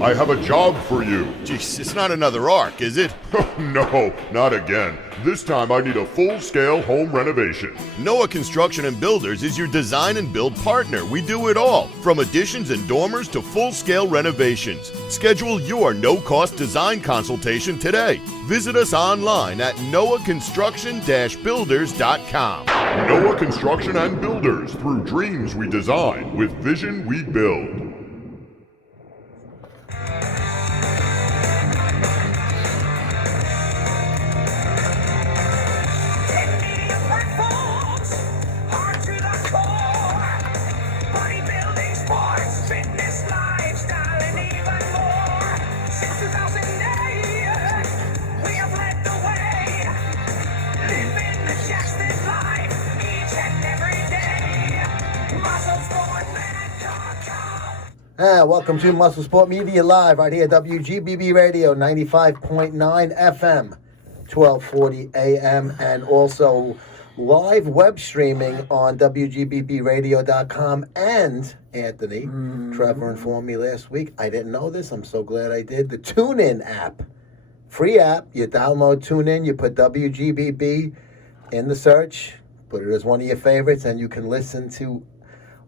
I have a job for you. Jeez, it's not another arc, is it? No, not again. This time I need a full-scale home renovation. Noah Construction and Builders is your design and build partner. We do it all, from additions and dormers to full-scale renovations. Schedule your no-cost design consultation today. Visit us online at noahconstruction-builders.com. Noah Construction and Builders. Through dreams we design, with vision we build. Welcome to Muscle Sport Media Live right here at WGBB Radio 95.9 FM, 1240 AM, and also live web streaming on WGBBradio.com. And, Anthony, Trevor informed me last week, I didn't know this, I'm so glad I did, the TuneIn app. Free app, you download TuneIn, you put WGBB in the search, put it as one of your favorites, and you can listen to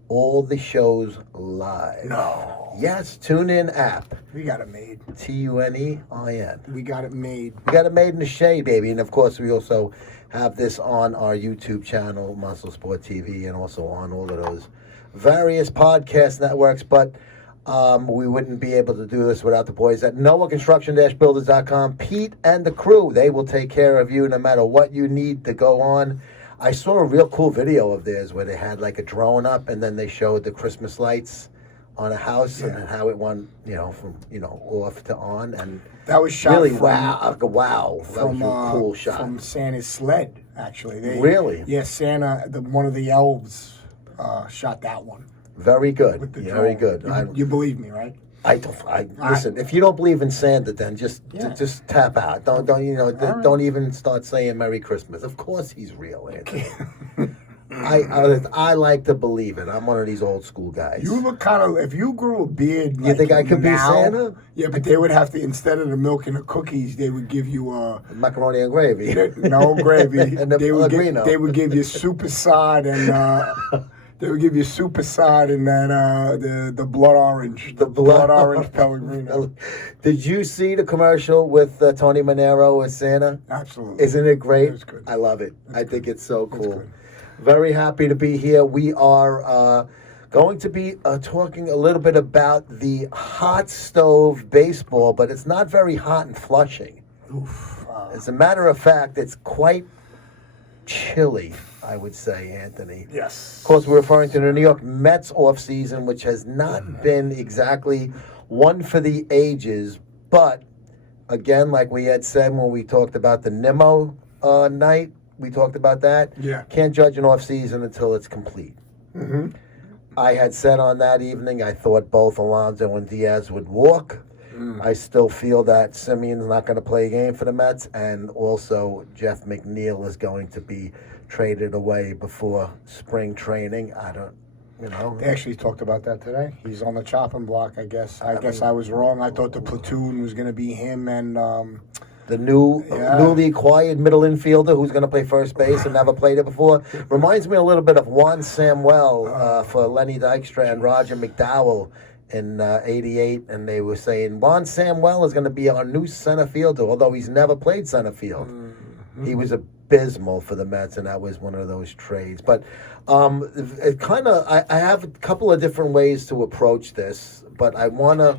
all the shows live. No. Yes, TuneIn app. We got it made. TuneIn. We got it made. We got it made in the shade, baby. And, of course, we also have this on our YouTube channel, Muscle Sport TV, and also on all of those various podcast networks. But we wouldn't be able to do this without the boys at NoahConstruction-Builders.com. Pete and the crew, they will take care of you no matter what you need to go on. I saw a real cool video of theirs where they had like a drone up and then they showed the Christmas lights on a house and how it went, from off to on, and that was shot really from, wow. That was a cool shot from Santa's sled. Actually, really, Santa, one of the elves, shot that one. Very good, very good. You believe me, right? Listen. If you don't believe in Santa, then just tap out. Don't even start saying Merry Christmas. Of course, he's real, Anthony. I like to believe it. I'm one of these old school guys. You look kind of. If you grew a beard, you think I could be Santa? Yeah, but they would have to, instead of the milk and the cookies, they would give you macaroni and gravy. No gravy. And they would give you super sod and. They would give you super side and then the blood orange. The blood orange Pellegrino. Did you see the commercial with Tony Manero as Santa? Absolutely. Isn't it great? It was good. I love it. I think it's so cool. It's Very happy to be here. We are going to be talking a little bit about the hot stove baseball, but it's not very hot in Flushing. Oof. As a matter of fact, it's quite chilly, I would say, Anthony. Yes. Of course, we're referring to the New York Mets offseason, which has not been exactly one for the ages. But, again, like we had said when we talked about the Nimmo night, we talked about that. Yeah. Can't judge an offseason until it's complete. Mm-hmm. I had said on that evening I thought both Alonso and Diaz would walk. I still feel that Simeon's not going to play a game for the Mets, and also Jeff McNeil is going to be traded away before spring training. They actually talked about that today. He's on the chopping block, I guess. I was wrong. I thought the platoon was going to be him and the newly acquired middle infielder who's going to play first base and never played it before. Reminds me a little bit of Juan Samuel for Lenny Dykstra and Roger McDowell in '88, and they were saying Juan Samuel is going to be our new center fielder, although he's never played center field. Mm-hmm. He was abysmal for the Mets, and that was one of those trades. But I have a couple of different ways to approach this, but I want to,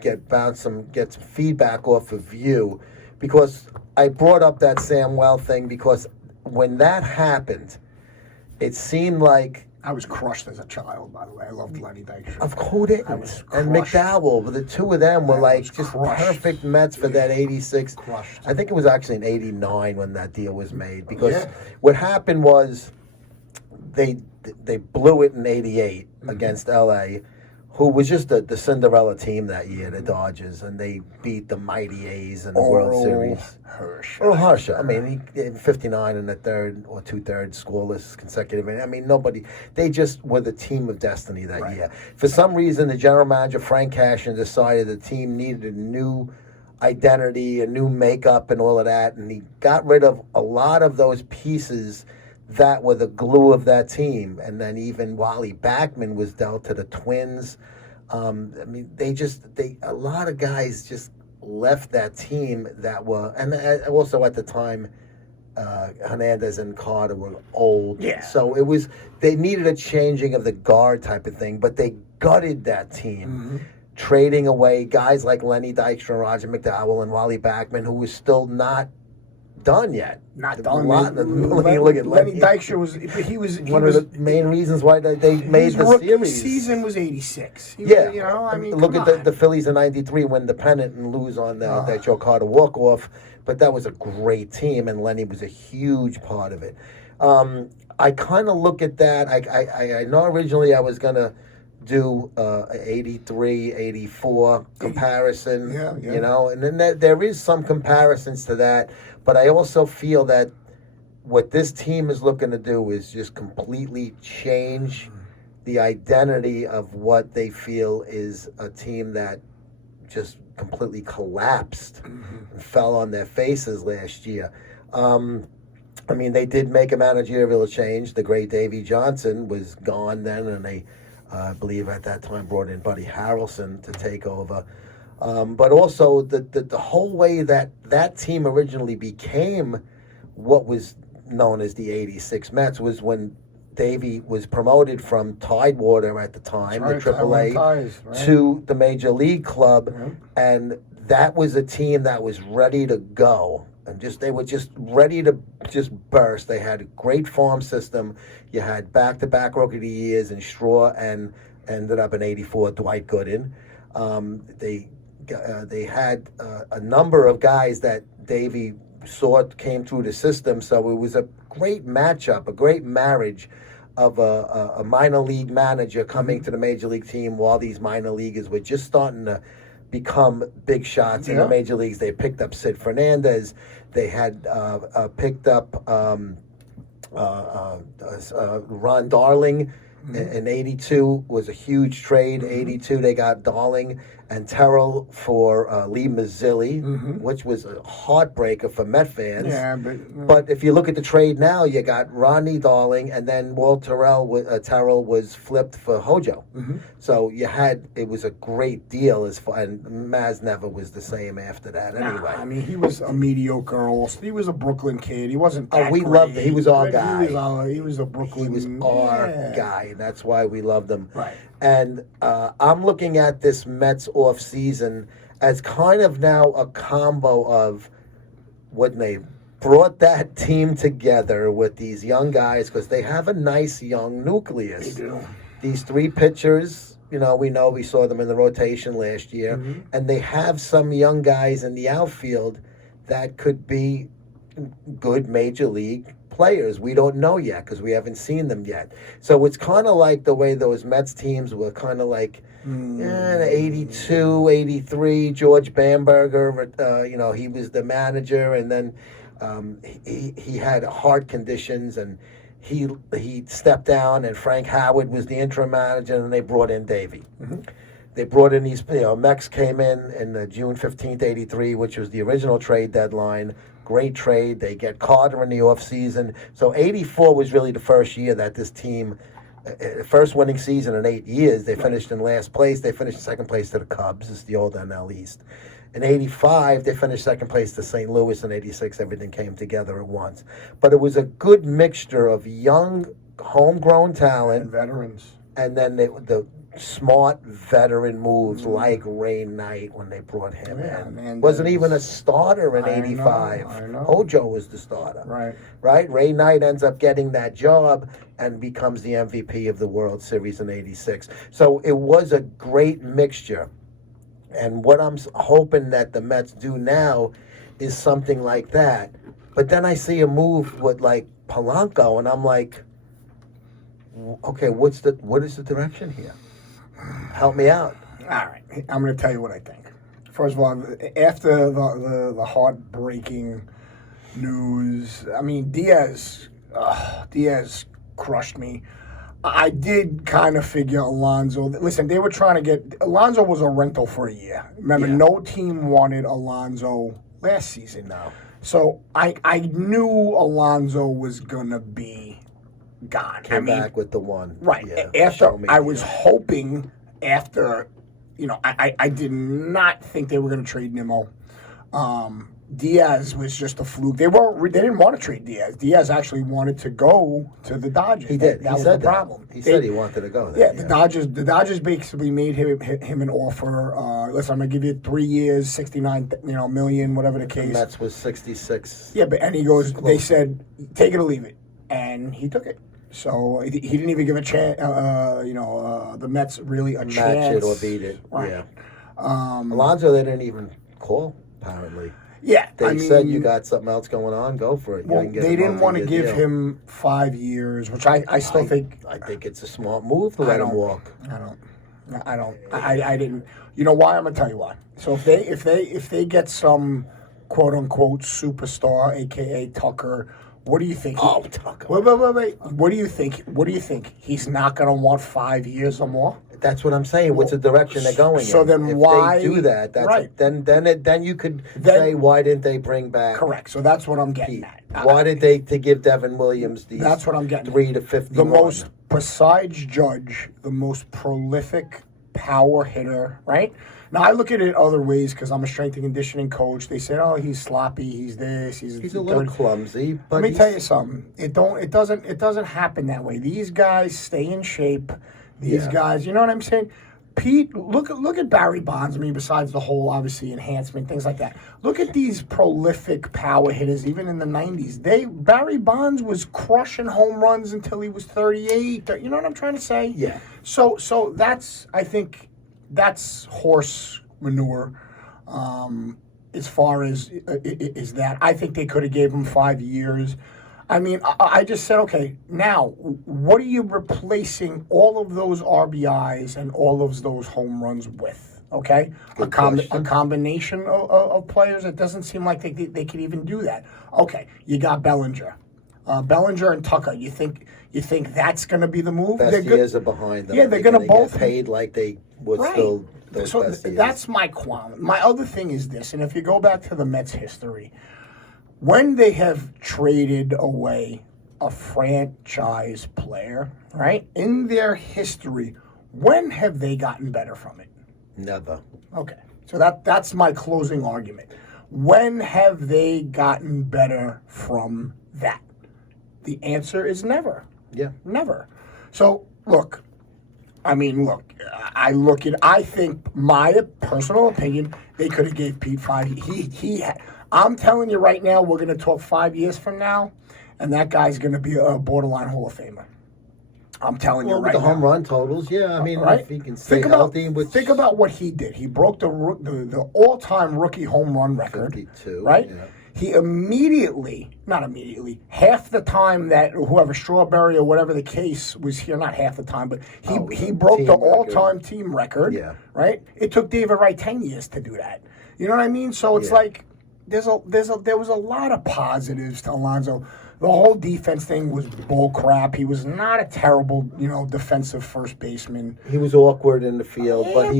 get some feedback off of you, because I brought up that Samuel thing because when that happened, it seemed like I was crushed as a child, by the way. I loved Lenny Dykstra. Of course, and McDowell, the two of them were just perfect Mets for that '86. Crushed. I think it was actually in '89 when that deal was made, because what happened was they blew it in '88 against LA. who was just the Cinderella team that year, the Dodgers, and they beat the mighty A's in the World Series. Earl Harsha. I mean, he 59 in the third or 2/3 scoreless consecutive. I mean, they just were the team of destiny that year. For some reason, the general manager, Frank Cashin, decided the team needed a new identity, a new makeup, and all of that, and he got rid of a lot of those pieces that were the glue of that team. And then even Wally Backman was dealt to the Twins. I mean, a lot of guys just left that team that were, and also at the time, Hernandez and Carter were old. Yeah. So they needed a changing of the guard type of thing, but they gutted that team, trading away guys like Lenny Dykstra, Roger McDowell, and Wally Backman, who was still not done yet. Not done. Look at Lenny Dykstra was one of the main reasons why they made the series. Season was 86. Look at the Phillies in '93 win the pennant and lose on that Joe Carter walk off. But that was a great team, and Lenny was a huge part of it. I kind of look at that. I know originally I was gonna do 83, 84 comparison, you know, and then there is some comparisons to that, but I also feel that what this team is looking to do is just completely change the identity of what they feel is a team that just completely collapsed and fell on their faces last year. I mean, they did make a managerial change. The great Davey Johnson was gone then, and they I believe at that time brought in Buddy Harrelson to take over. But also the whole way that team originally became what was known as the 86 Mets was when Davey was promoted from Tidewater at the time, the AAA, to the Major League club. And that was a team that was ready to go. And they were just ready to just burst. They had a great farm system. You had back-to-back rookie of the years in Straw and ended up in '84 Dwight Gooden. They had a number of guys that Davey saw came through the system. So it was a great matchup, a great marriage of a minor league manager coming to the major league team while these minor leaguers were just starting to become big shots in the major leagues. They picked up Sid Fernandez. They had picked up Ron Darling in '82 was a huge trade. '82 they got Darling and Terrell for Lee Mazzilli, which was a heartbreaker for Met fans. Yeah, but if you look at the trade now, you got Rodney Darling, and then Walt Terrell was flipped for Hojo. So it was a great deal and Maz never was the same after that. Anyway, I mean, he was a mediocre. He was a Brooklyn kid. He wasn't. We loved it. He was our guy. He was a Brooklyn. He was our guy. That's why we loved him. Right. And I'm looking at this Mets off-season as kind of now a combo of when they brought that team together with these young guys, because they have a nice young nucleus. They do. These three pitchers, we saw them in the rotation last year, and they have some young guys in the outfield that could be good major league players. We don't know yet because we haven't seen them yet. So it's kind of like the way those Mets teams were kind of like 82, 83, George Bamberger, he was the manager, and then he had heart conditions, and he stepped down, and Frank Howard was the interim manager, and they brought in Davey. They brought in these, Mex came in June 15th, 83, which was the original trade deadline. Great trade. They get Carter in the offseason. So 84 was really the first year that this team, first winning season in 8 years, they finished in last place. They finished in second place to the Cubs. It's the old NL East. In 85, they finished second place to St. Louis. In 86, everything came together at once. But it was a good mixture of young, homegrown talent. And veterans. And then the smart veteran moves like Ray Knight when they brought him in. Wasn't even a starter in 85. I know. Hojo was the starter. Right. Ray Knight ends up getting that job and becomes the MVP of the World Series in 86. So it was a great mixture. And what I'm hoping that the Mets do now is something like that. But then I see a move with like Polanco, and I'm like, okay, what is the direction here? Help me out. All right, I'm going to tell you what I think. First of all, after the heartbreaking news, I mean, Diaz crushed me. I did kind of figure Alonso. Listen, they were trying to get Alonso was a rental for a year. Remember, no team wanted Alonso last season. No. So I knew Alonso was gonna be gone. Came back with the one. Right. Yeah, I was hoping after, I did not think they were going to trade Nimmo. Diaz was just a fluke. They didn't want to trade Diaz. Diaz actually wanted to go to the Dodgers. He did. That was the problem. He said he wanted to go there. Yeah, the Dodgers basically made him an offer. Listen, I'm gonna give you 3 years, 69 million, whatever the case. And that's was 66. Yeah, and he goes. They said, take it or leave it, and he took it. So he didn't even give a chance. The Mets really a chance. Match it or beat it. Right. Yeah. Alonso, they didn't even call. Apparently. Yeah, They said you got something else going on. Go for it. Well, they didn't want to give him 5 years, which I still think. I think it's a smart move to let him walk. I didn't. You know why? I'm gonna tell you why. So if they get some quote unquote superstar, aka Tucker. What do you think? Tucker. Wait. What do you think? What do you think? He's not going to want 5 years or more? That's what I'm saying. What's the direction they're going in? So then if why they do that? That's right? Then you could say why didn't they bring back? Correct. So that's what I'm getting at. Why did they to give Devin Williams these? That's what I'm getting. 3 to 50. The most, besides Judge, the most prolific power hitter. Right. Now, I look at it other ways because I'm a strength and conditioning coach. They said, oh, he's sloppy, he's this, he's a little clumsy. But let me tell you something. It doesn't happen that way. These guys stay in shape. These guys, you know what I'm saying? Pete, look at Barry Bonds. I mean, besides the whole, obviously, enhancement, things like that. Look at these prolific power hitters, even in the 90s. Barry Bonds was crushing home runs until he was 38. You know what I'm trying to say? Yeah. So that's, I think... That's horse manure. As far as is that, I think they could have gave him 5 years. I mean, I just said, okay, now what are you replacing all of those RBIs and all of those home runs with? Okay, a combination of players. It doesn't seem like they could even do that. Okay, you got Bellinger and Tucker. You think that's going to be the move? Best years are behind them. Yeah, they're going to both get paid like they would still. So that's my qualm. My other thing is this, and if you go back to the Mets history, when they have traded away a franchise player, right, in their history, when have they gotten better from it? Never. Okay, so that's my closing argument. When have they gotten better from that? The answer is never. Yeah. Never. So, I think my personal opinion, they could have gave Pete 5. I'm telling you right now, we're going to talk 5 years from now, and that guy's going to be a borderline Hall of Famer. I'm telling you right now. With the home run totals, yeah. I mean, if he can stay healthy. Think about what he did. He broke the all-time rookie home run record. 52. Right? Yeah. He not immediately, half the time that whoever, Strawberry or whatever the case was here, not half the time, but he broke the all-time team record, right? It took David Wright 10 years to do that. You know what I mean? So it's like there was a lot of positives to Alonso. The whole defense thing was bull crap. He was not a terrible, defensive first baseman. He was awkward in the field, but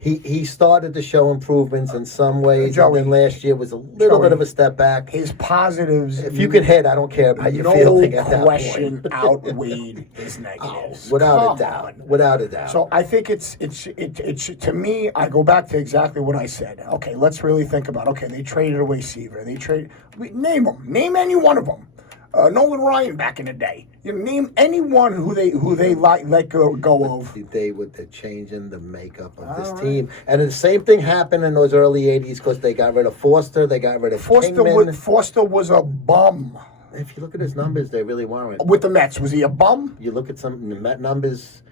he started to show improvements in some ways. Joey, and then last year was a little bit of a step back. His positives. If you can hit, I don't care about your fielding at that point. No question outweighed his negatives. Without a doubt. So I think it's to me. I go back to exactly what I said. Okay, let's really think about. Okay, they traded away Seaver. Name them. Name any one of them. Nolan Ryan back in the day. Name anyone who they let go of. They're changing the makeup of this team, and the same thing happened in those early '80s because they got rid of Foster, they got rid of Kingman. Forster was a bum. If you look at his numbers, they really weren't. With the Mets, was he a bum? You look at some of the Met numbers.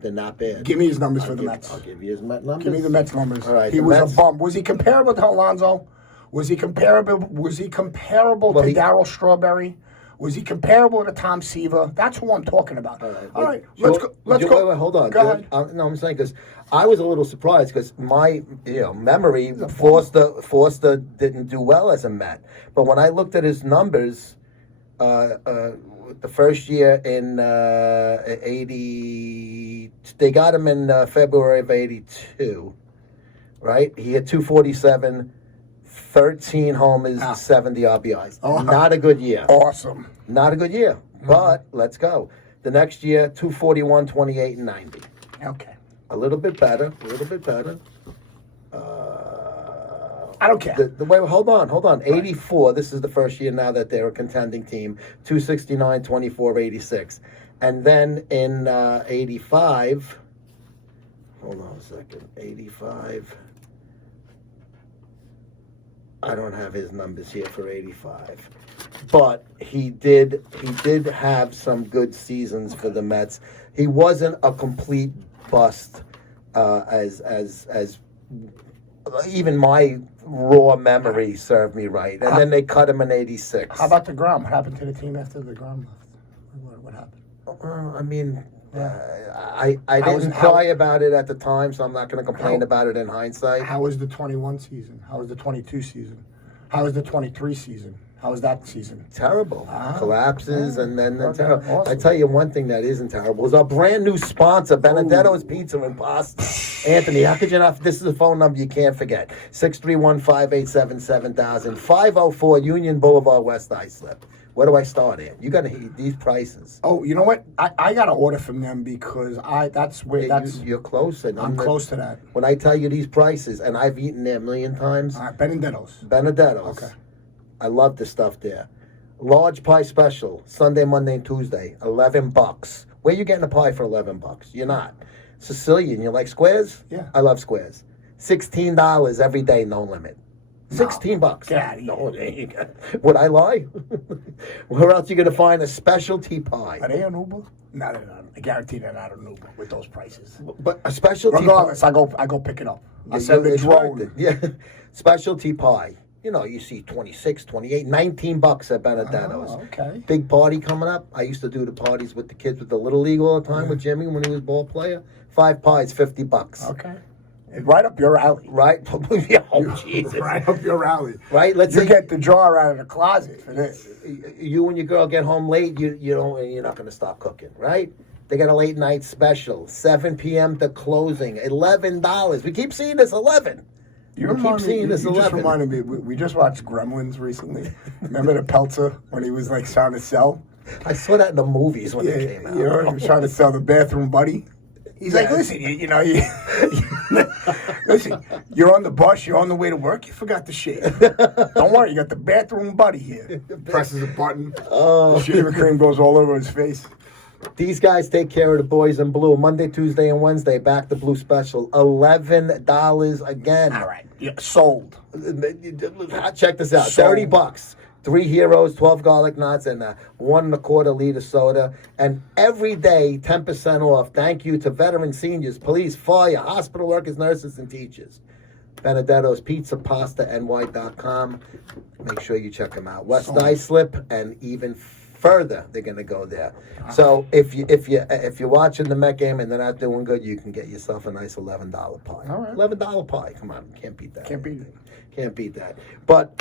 They're not bad. Give me his numbers for the Mets. I'll give you his Met numbers. Give me the Mets numbers. All right, he was a bum. Was he comparable to Alonso? Was he comparable to Darryl Strawberry? Was he comparable to Tom Seaver? That's who I'm talking about. All right. George, Let's go. Let's go. Wait, hold on. Go George. ahead. No, I'm saying because I was a little surprised because my memory Forster didn't do well as a Met, but when I looked at his numbers, the first year in '80, they got him in February of '82, right? He had 247. 13 homers, 70 RBIs. Not a good year. Awesome. Not a good year, but let's go. The next year, 241, 28, and 90. Okay. A little bit better. I don't care. Wait, hold on. 84, this is the first year now that they're a contending team. 269, 24, 86. And then in 85, hold on a second, 85... I don't have his numbers here for 85, but he did have some good seasons for the Mets. He wasn't a complete bust, as even my raw memory served me right. And then they cut him in 86. How about DeGrom? What happened to the team after DeGrom left? What happened? I mean, I didn't cry about it at the time, so I'm not going to complain about it in hindsight. How was the 21 season? How was the 22 season? How was the 23 season? How was that season? Terrible. Collapses and then terrible. Awesome. I tell you one thing that isn't terrible is our brand new sponsor, Benedetto's Pizza and Pasta. Anthony, how could you not? This is a phone number you can't forget. 631-587-7000, 504 Union Boulevard, West Islip. Where do I start at? You got to hit these prices. Oh, you know what? I got to order from them because you're close. And I'm close to that. When I tell you these prices, and I've eaten there a million times. All right, Benedetto's. Okay. I love the stuff there. Large pie special, Sunday, Monday, and Tuesday, $11. Where you getting a pie for $11? You're not. Sicilian, you like squares? Yeah. I love squares. $16 every day, no limit. $16. Get out of here. No, there you go. Would I lie? Where else you gonna find a specialty pie? Are they on Uber? No. I guarantee they're not on Uber with those prices. But a specialty Regardless, pie. I go pick it up. I send the drone. Yeah. Specialty pie. You know, you see 26, 28, $19 at Benedetto's. Oh, okay. Big party coming up. I used to do the parties with the kids with the Little League all the time with Jimmy when he was ball player. 5 pies, $50. Okay. Right up your alley. Right? Oh, Jesus. Right up your alley. Right? Let's you say get the jar out of the closet for this. You and your girl get home late, you're not going to stop cooking, right? They got a late night special, 7 p.m. to closing, $11. We keep seeing this 11. You just reminded me, we just watched Gremlins recently. Remember the Peltzer when he was like trying to sell? I saw that in the movies when they came out. You know, he was trying to sell the bathroom buddy. He's like, listen, listen, you're on the bus, you're on the way to work, you forgot to shave. Don't worry, you got the bathroom buddy here. Presses a button, the shaving cream goes all over his face. These guys take care of the boys in blue. Monday, Tuesday, and Wednesday, back to blue special. $11 again. All right, sold. Check this out. Sold. $30. 3 heroes, 12 garlic knots, and 1 1/4 liter soda. And every day, 10% off. Thank you to veteran seniors, police, fire, hospital workers, nurses, and teachers. Benedetto's Pizza, Pasta, NY.com. Make sure you check them out. West Islip and even further, they're going to go there. So if you're watching the Met game and they're not doing good, you can get yourself a nice $11 pie. All right. $11 pie. Come on, can't beat that. Can't beat it. Can't beat that. But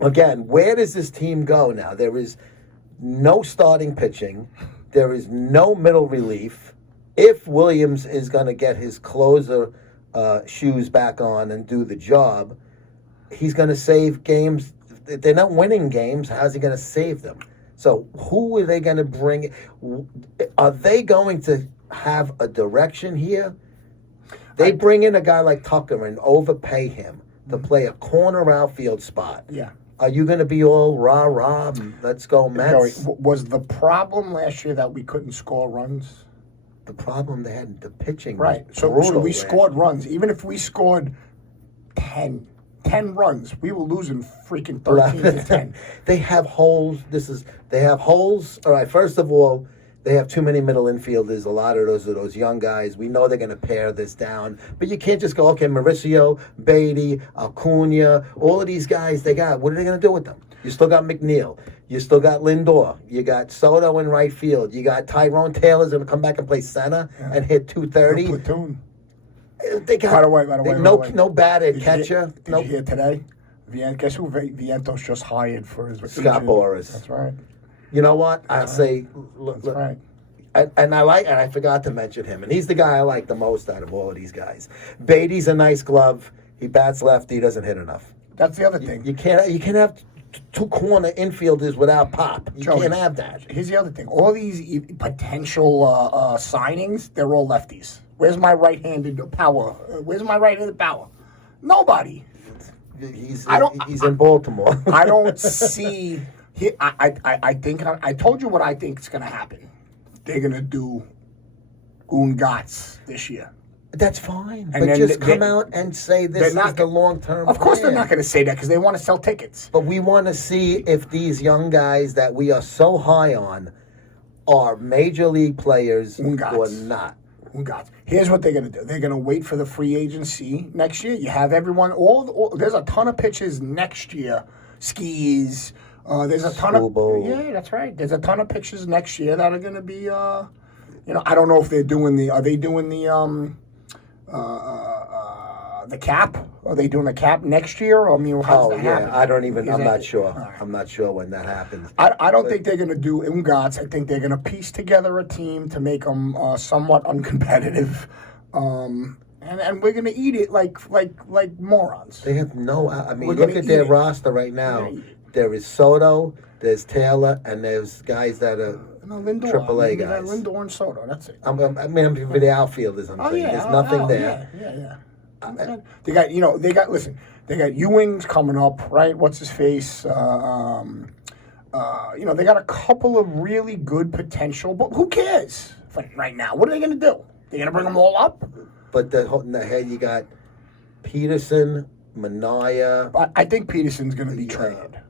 again, where does this team go now? There is no starting pitching. There is no middle relief. If Williams is going to get his closer shoes back on and do the job, he's going to save games. If they're not winning games, how's he going to save them? So who are they going to bring? Are they going to have a direction here? They bring in a guy like Tucker and overpay him to play a corner outfield spot. Yeah. Are you going to be all rah-rah, let's go Mets? Was the problem last year that we couldn't score runs? The problem they had, the pitching right. was So brutal, we scored runs. Even if we scored 10 runs, we were losing freaking 13 to 10. They have holes. They have holes. All right, first of all, They have too many middle infielders. A lot of those are those young guys. We know they're going to pare this down. But you can't just go, okay, Mauricio, Beatty, Acuna, all of these guys they got. What are they going to do with them? You still got McNeil. You still got Lindor. You got Soto in right field. You got Tyrone Taylor's going to come back and play center and hit 230. Platoon. They got By the way, no bad at catcher. Did you hear today? Guess who Vientos just hired for his Scott Boras. That's right. You know what? I'd say, That's right. and I forgot to mention him, and he's the guy I like the most out of all of these guys. Beatty's a nice glove. He bats lefty. He doesn't hit enough. That's the other thing. You can't have two corner infielders without pop. You Joey, can't have that. Here's the other thing. All these potential signings, they're all lefties. Where's my right-handed power? Nobody. He's in Baltimore. I don't see. I think I told you what I think is going to happen. They're going to do Ungats this year. That's fine. And but just come they, out and say this is the long-term Of course plan. they're not going to say that because they want to sell tickets. But we want to see if these young guys that we are so high on are major league players or not. Here's what they're going to do. They're going to wait for the free agency next year. You have everyone. There's a ton of pitches next year. Skis. There's a ton of. Yeah, that's right. There's a ton of pitches next year that are going to be. I don't know if they're doing the. Are they doing the cap? Are they doing the cap next year? I mean, how's that happen? I don't even. I'm not sure. Right. I'm not sure when that happens. I don't think they're going to do Ungats. I think they're going to piece together a team to make them somewhat uncompetitive, and we're going to eat it like morons. They have no. I mean, look at their roster right now. There is Soto, there's Taylor, and there's guys that are Lindor. AAA guys. Lindor and Soto. That's it. I mean, for the outfielders, I'm saying there's nothing there. Yeah. They got Ewing's coming up, right? What's his face? They got a couple of really good potential, but who cares right now? What are they going to do? They're going to bring them all up? But in the head, you got Peterson, Manaea. I think Peterson's going to be traded.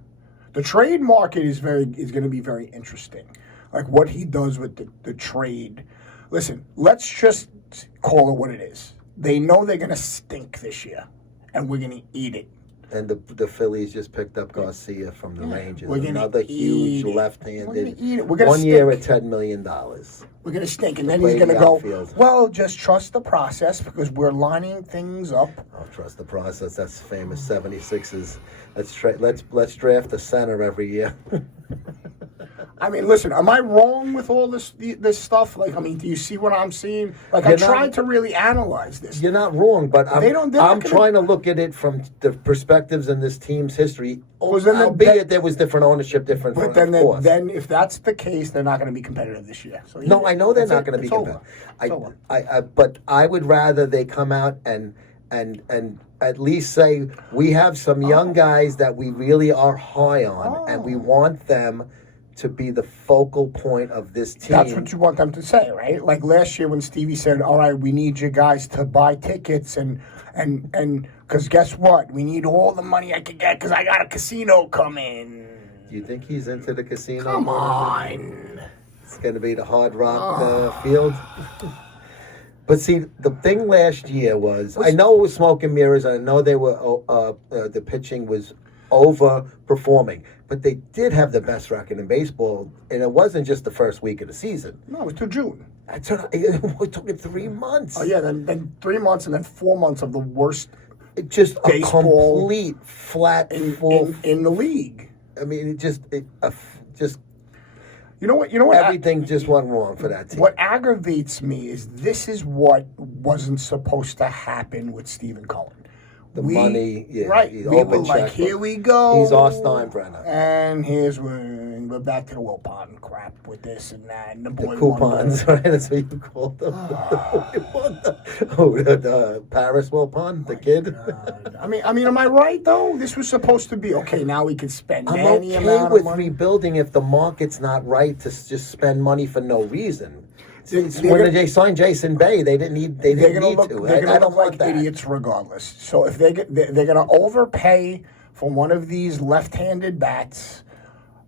The trade market is going to be very interesting. Like what he does with the trade. Listen, let's just call it what it is. They know they're going to stink this year, and we're going to eat it. And the Phillies just picked up Garcia from the Rangers. Another huge left-handed. We're going to eat it. We're going to 1 year at $10 million. We're going to stink, and then he's going to go, well, just trust the process because we're lining things up. Oh, trust the process. That's famous 76ers. Let's draft a center every year. I mean, listen, am I wrong with all this stuff? Like, I mean, do you see what I'm seeing? Like, I tried to really analyze this. You're not wrong, but I'm trying to look at it from the perspectives in this team's history. Albeit there was different ownership, different. But then, if that's the case, they're not going to be competitive this year. So no, I know they're not going to be competitive. But I would rather they come out and at least say we have some young guys that we really are high on, and we want them to be the focal point of this team. That's what you want them to say, right? Like last year when Stevie said, all right, we need you guys to buy tickets and because guess what? We need all the money I can get because I got a casino coming. Do you think he's into the casino? Come on. It's going to be the Hard Rock field. But see, the thing last year was, I know it was smoke and mirrors. I know they were the pitching was overperforming, but they did have the best record in baseball, and it wasn't just the first week of the season. No, it was till June. It took it 3 months. Oh yeah, then 3 months and then 4 months of the worst. Just baseball, a complete flat in the league. I mean, it just. You know what? Everything just went wrong for that team. What aggravates me is this is what wasn't supposed to happen with Stephen Cohen. The money, yeah. Right. We were like, here we go. He's our Steinbrenner. And we're back to the Wilpon crap with this and that. And the coupons, right? That's what you called them. The Paris Wilpon, the kid. I mean, am I right, though? This was supposed to be, okay, now we can spend any amount of money. I'm okay with rebuilding if the market's not right to just spend money for no reason. When they signed Jason Bay, they didn't need to. They're going to look like idiots regardless. So if they're going to overpay for one of these left-handed bats,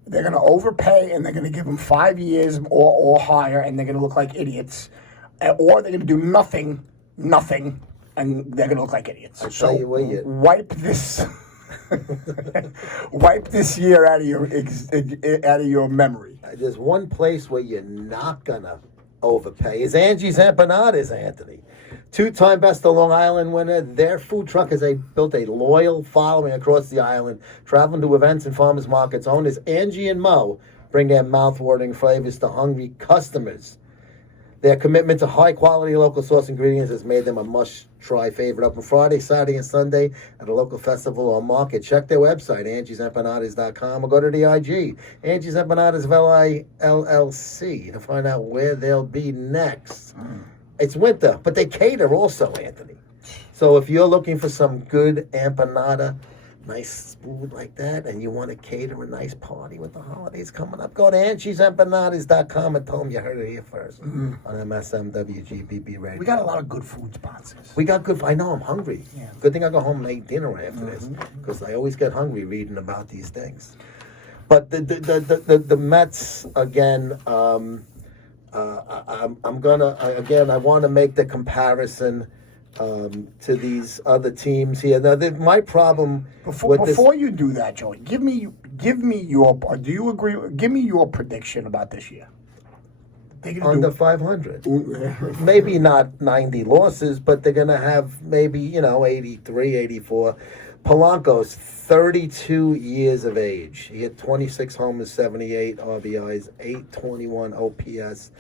They're going to overpay, and they're going to give them 5 years or higher, and they're going to look like idiots. Or they're going to do nothing, and they're going to look like idiots. I tell you what, wipe this, wipe this year out of your memory. There's one place where you're not gonna overpay is Angie's Empanadas, Anthony. 2-time Best of Long Island winner. Their food truck has built a loyal following across the island, traveling to events and farmers markets. Owners Angie and Mo bring their mouth-watering flavors to hungry customers. Their commitment to high-quality local source ingredients has made them a must-try favorite. Open Friday, Saturday, and Sunday at a local festival or market. Check their website, angiesempanadas.com, or go to the IG, Angie's Empanadas of LLC, to find out where they'll be next. It's winter, but they cater also, Anthony. So if you're looking for some good empanada, nice food like that, and you want to cater a nice party with the holidays coming up, go to Angie'sEmpanadas.com and tell them you heard it here first on MSM WGBB Radio. We got a lot of good food sponsors. We got good. I know I'm hungry. Yeah. Good thing I go home and eat dinner after this, because I always get hungry reading about these things. But the Mets again. I'm gonna again. I want to make the comparison to these other teams here. Now, my problem before you do that, Joey, give me your. Do you agree? Give me your prediction about this year. Under 500. Maybe not 90 losses, but they're going to have maybe 83, 84. Polanco's 32 years of age. He had 26 homers, 78 RBIs, 821 OPS,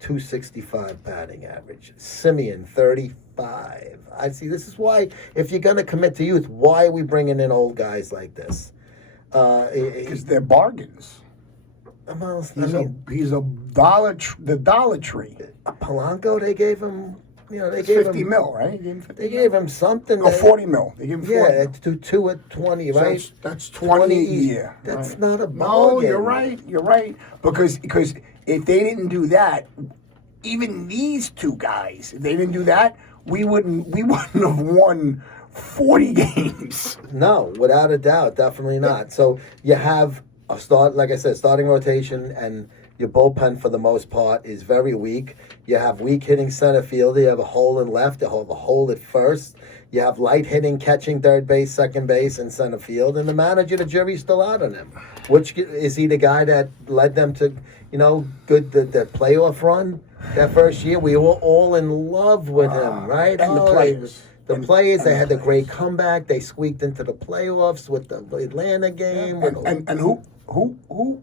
265 batting average. Simeon, 35. I see. This is why, if you're going to commit to youth, why are we bringing in old guys like this? Because they're bargains. He's a dollar. The Dollar Tree. Polanco, they gave him. They gave gave 50 him mil, right? They gave him something. No, 40 mil. They gave him 40 mil. Yeah, two at 20, right? So that's 20 a year. That's right. not a ball game. You're right. Because if they didn't do that, even these two guys, if they didn't do that, we wouldn't have won 40 games. No, without a doubt, definitely not. So you have a starting rotation, and your bullpen for the most part is very weak. You have weak hitting center field. You have a hole in left. You have a hole at first. You have light hitting, catching third base, second base, and center field. And the manager, the jury's still out on him. Which is he the guy that led them to, the playoff run that first year? We were all in love with him, right? And the players. The players, they had the great comeback. They squeaked into the playoffs with the Atlanta game. And who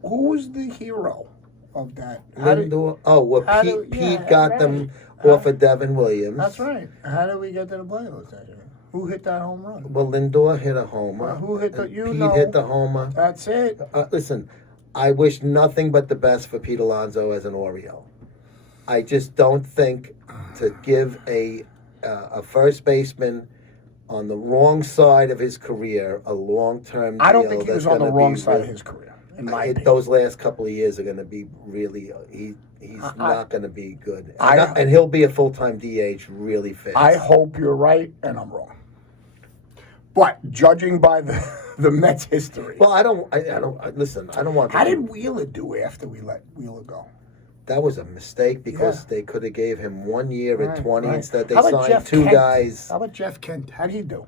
was the hero of that? Pete got them off of Devin Williams. That's right. How did we get to the playoffs that year? Who hit that home run? Well, Lindor hit a homer. Who hit the? Pete hit the homer. That's it. Listen, I wish nothing but the best for Pete Alonso as an Oriole. I just don't think to give a first baseman on the wrong side of his career a long-term deal. I don't think he was on the wrong side of his career. In my opinion, those last couple of years are going to be really. He's not going to be good, and he'll be a full-time DH really fast. I hope you're right, and I'm wrong. But judging by the Mets history, well, I don't listen. I don't want. How did Wheeler do after we let Wheeler go? That was a mistake because they could have gave him 1 year at 20 instead. They signed Jeff two Kent? guys. How about Jeff Kent? How did he do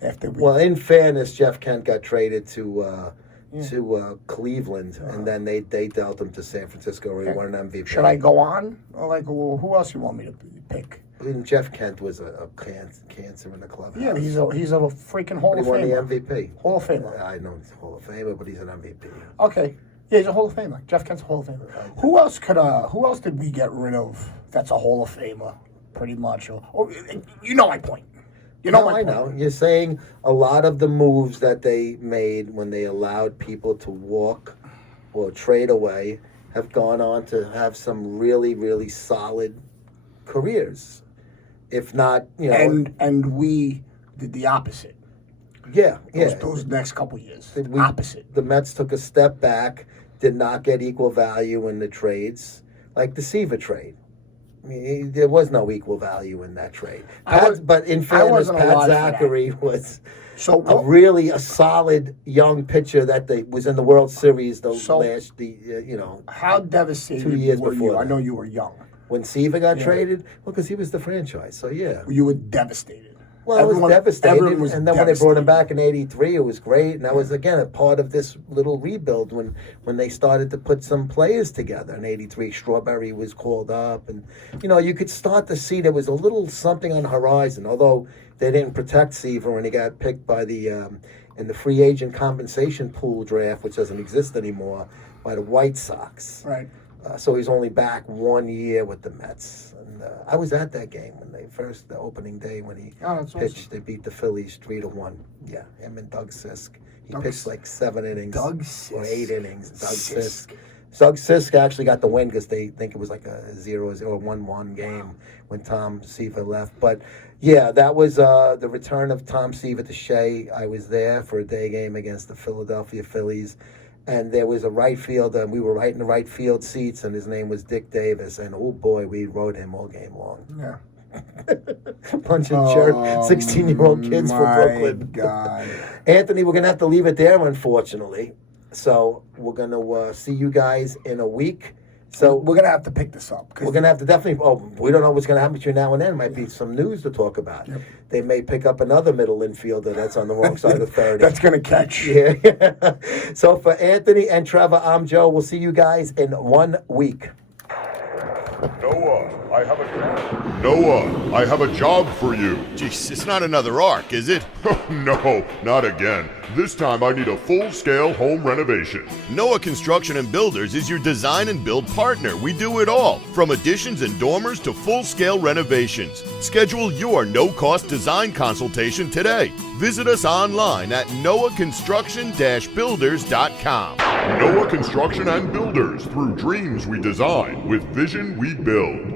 after we? Well, in fairness, Jeff Kent got traded to Cleveland, and then they dealt him to San Francisco where he won an MVP. Should I go on? Or who else you want me to pick? Jeff Kent was a cancer in the clubhouse. Yeah, he's a freaking Hall of Famer. He won the MVP. Hall of Famer. I know he's a Hall of Famer, but he's an MVP. Okay. Yeah, he's a Hall of Famer. Jeff Kent's a Hall of Famer. Who else did we get rid of that's a Hall of Famer, pretty much? Or you know my point. I know. You're saying a lot of the moves that they made when they allowed people to walk or trade away have gone on to have some really, really solid careers. If not, And we did the opposite. Yeah, Those next couple years. Opposite. The Mets took a step back, did not get equal value in the trades, like the Seaver trade. I mean, there was no equal value in that trade. But in fairness, Pat Zachary was So a solid young pitcher that was in the World Series how devastated 2 years were before you? I that. know you were young. When Seaver got traded. Well, because he was the franchise. So yeah. You were devastated. Well, I was devastated, everyone was and then when they brought him devastated. back in '83, it was great, and that was again a part of this little rebuild when they started to put some players together. In '83, Strawberry was called up, and you could start to see there was a little something on the horizon. Although they didn't protect Seaver when he got picked by the in the free agent compensation pool draft, which doesn't exist anymore, by the White Sox. Right. So he's only back 1 year with the Mets. And I was at that game when the opening day when he that's pitched. awesome. They beat the Phillies 3-1. Yeah, him and Doug Sisk. He Doug pitched like 7 innings. Doug Or Sisk. 8 innings. Doug Sisk. Doug Sisk actually got the win because they think it was like a 0-0 or 1-1 game when Tom Seaver left. But yeah, that was the return of Tom Seaver to Shea. I was there for a day game against the Philadelphia Phillies. And there was a right fielder, and we were right in the right field seats, and his name was Dick Davis. And oh boy, we rode him all game long. Yeah. Punching 16-year-old kids from Brooklyn. God. Anthony, we're going to have to leave it there, unfortunately. So we're going to see you guys in a week. So We're going to have to pick this up. we're going to have to definitely, we don't know what's going to happen between now and then. Might be some news to talk about. Yep. They may pick up another middle infielder that's on the wrong side of 30. That's going to catch. Yeah. So for Anthony and Trevor, I'm Joe. We'll see you guys in 1 week. Noah, I have a job for you. Jeez, it's not another arc, is it? No, not again. This time I need a full-scale home renovation. Noah Construction and Builders is your design and build partner. We do it all, from additions and dormers to full-scale renovations. Schedule your no-cost design consultation today. Visit us online at noahconstruction-builders.com. Noah Construction and Builders, through dreams we design, with vision we build.